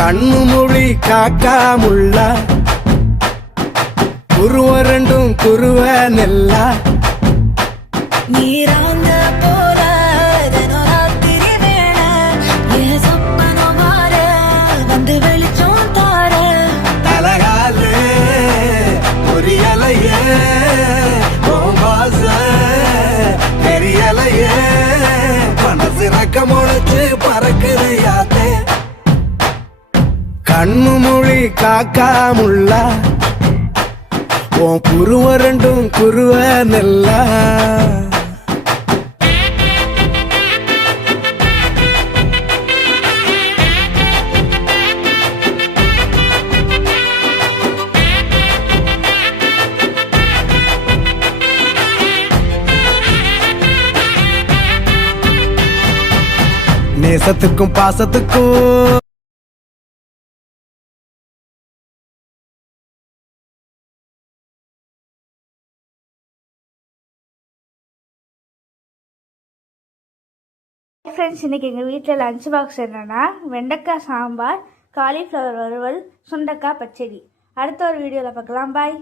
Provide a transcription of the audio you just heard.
கண்ணு மொழி காக்காமுள்ள குருவ ரெண்டும் குருவ நெல்லா நீராங்க போல ராத்திரி வேண என் சொப்பனம் மாற வந்து வெளிச்சம் தார தலகாலே பொரியலையே வாச தெரியலையே மனசு ரக்க முளைச்சு பறக்குதையாத்தே கண்ணு மொழி காக்காமுள்ள உன் குருவ ரெண்டும் குருவ நெல்லா நேசத்துக்கும் பாசத்துக்கும் ஃப்ரெண்ட்ஸ், இன்றைக்கி எங்கள் வீட்டில் லஞ்ச் பாக்ஸ் என்னென்னா வெண்டைக்காய் சாம்பார், காலிஃப்ளவர் வறுவல், சுண்டைக்காய் பச்சடி. அடுத்த ஒரு வீடியோவில் பார்க்கலாம். பாய்.